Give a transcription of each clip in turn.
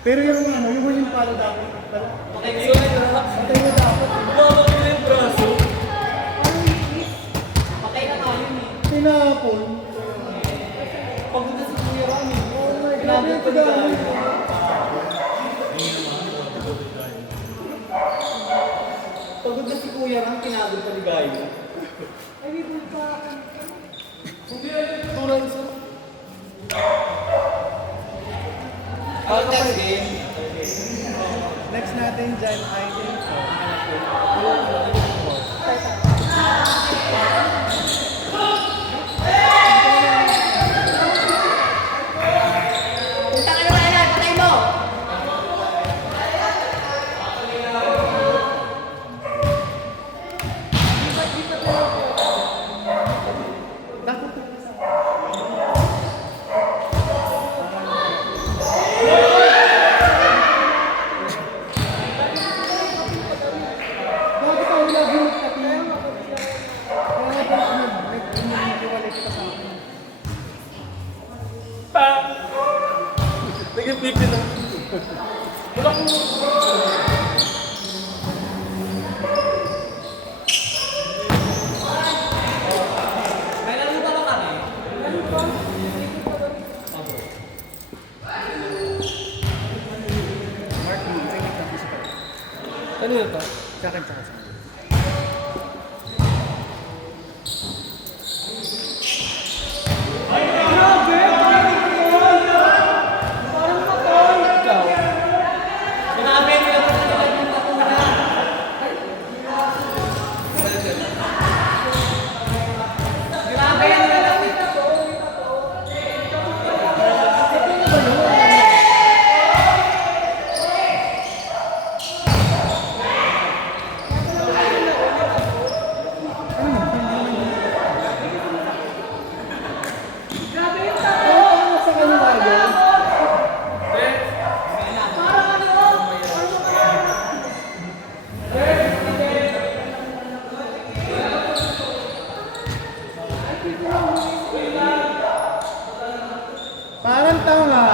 Pero yung ano, yung huling palo dapat. Patay mo dapat. Bumaba mo na yung braso. Patay na tayo eh. Tinapon. Pagod na si Kuya Rami. Oh my God, yung pagdamay. Pagod na si Kuya Rami, kinagod pa ni Gayo. Ay, may bull pa. Tulan sa... Next game. Next natin dyan ay Nag-pipi na. Wala ko. May lalo pa ba kami? Lalo pa? Mark, training ka sa tayo. Ano yun pa? Sa akin, sa akin. Parang tanga.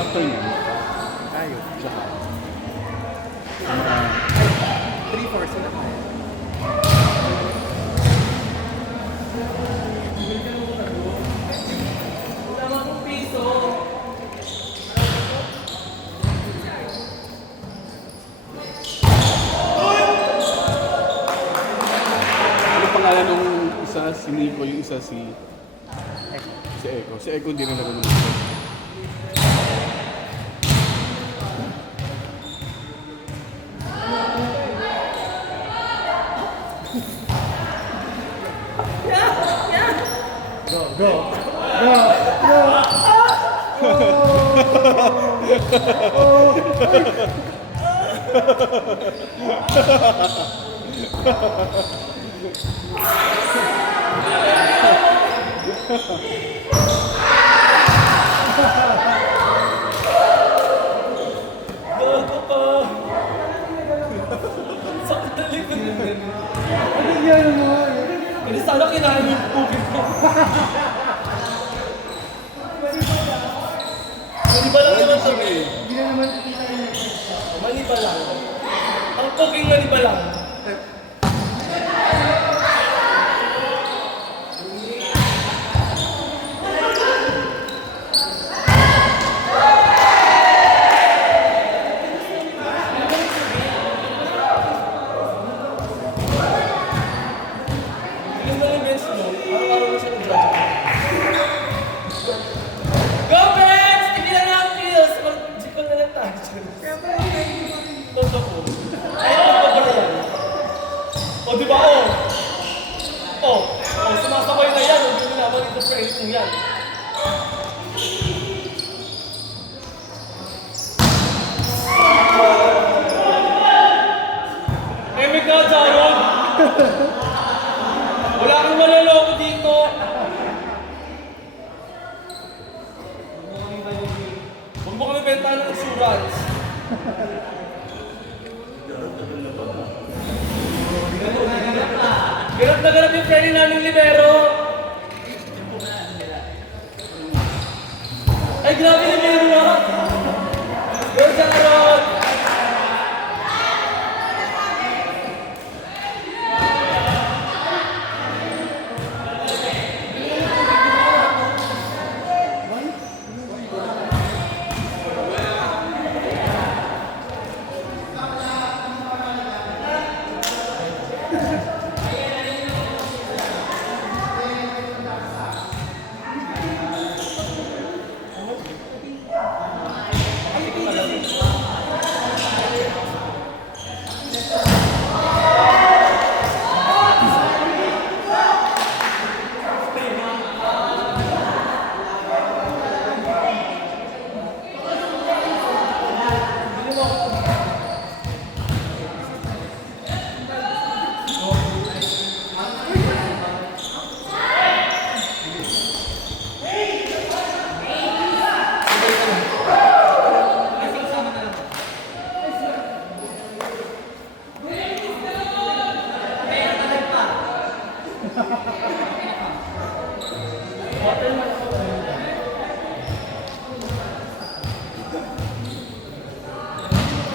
After nyo, Tayo. tsaka. 3-4 sila kaya. Ano pangalan nung isa? Si Nico, yung isa si Eko. Si Eko hindi rin nagulong. Go, go, go, go. kami. Hindi na naman kita yung Mali ba lang? Ang poking mali ba lang? Tignan mo yung bench mo, araw-araw na siya nag-graduate. Go, Benz! Tigilan na ang kills! Mag-jikon na lang tayo. Toto po. Ay, toto ba na yan? O, di ba? Sumasabay na yan. Hindi mo naman ito sa edit mo yan. Eme ka, Jaron! Wala kang maloloko dito. Huwag mo kami benta ng insurance. Ganap na ganap yung friend namin libero. Ay, grabe libero na. Go, Jaron!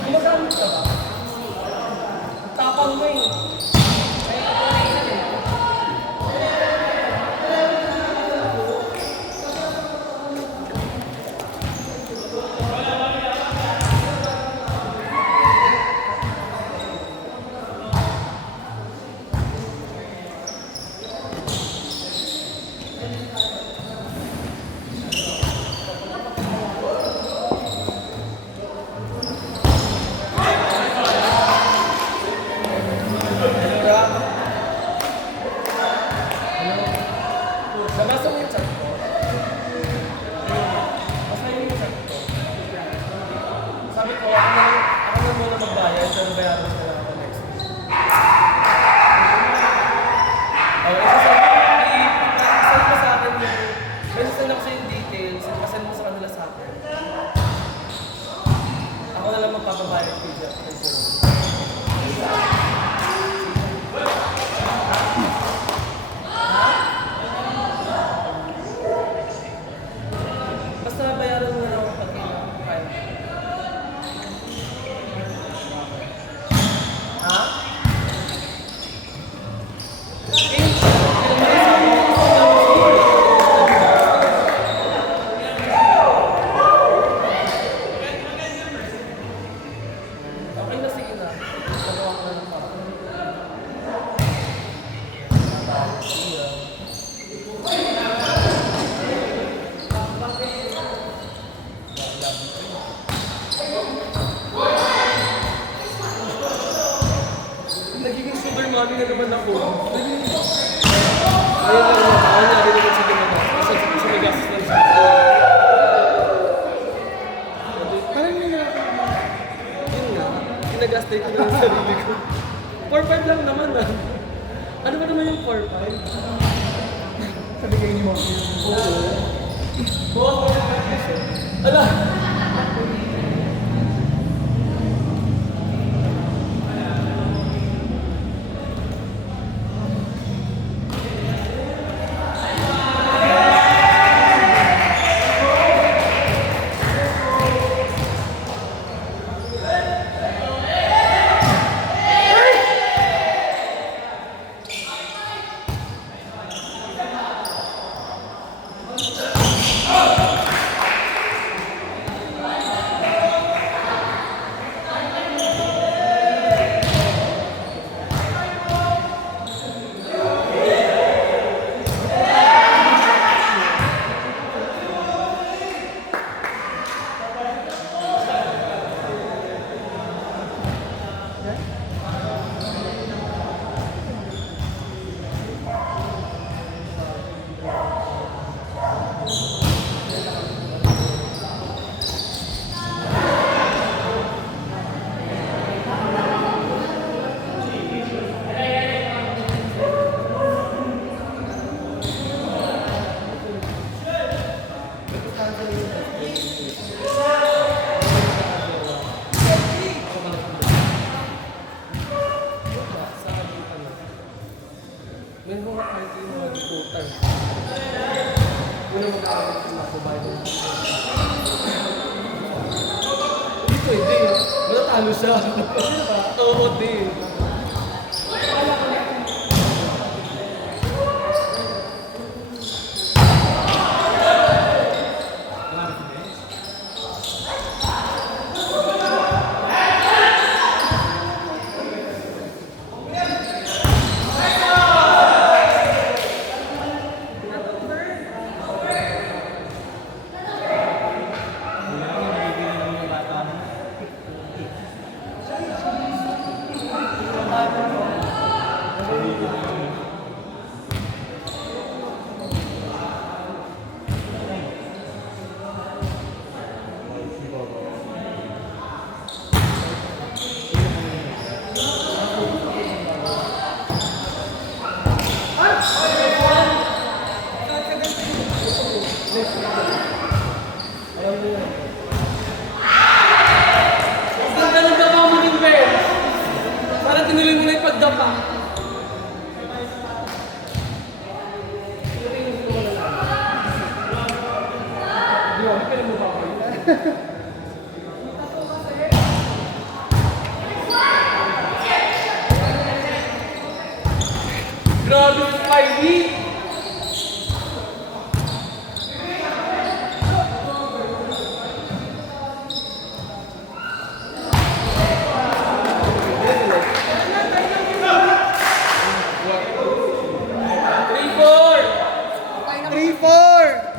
Gumagamit ka ba? Tapang mo eh. Nabasa mo yung chat ko? Basta yung chat ko. Sabi ko, ako na muna magbayad, pero bayaran ko lang ako next week. Send mo sa akin yung, may send ako sa yung details, send mo sa kanila sa akin. Ako na lang magpapabayad ko dyan. Basta bayaran mo na ako pag kailangan. Ha? Okay na, sige na. Nagawa ko na lang pa. Nagiging sugar mommy na naman ako. Ayun lang naman, ayun lang naman sige naman. Kasi may gastos lang siya. Parang may Yun nga, ginagastay ko na yung sarili ko. 4-5 lang naman ah. Ano ba naman yung 4-5? sabi kayo ni Mom. Oo. Ala! natalo siya. Oo, din. Ang ganun ka pa maging Ben. Para tinuloy mo na yung pagdapa. Grabe yung Spidey! Three, four! 3-4!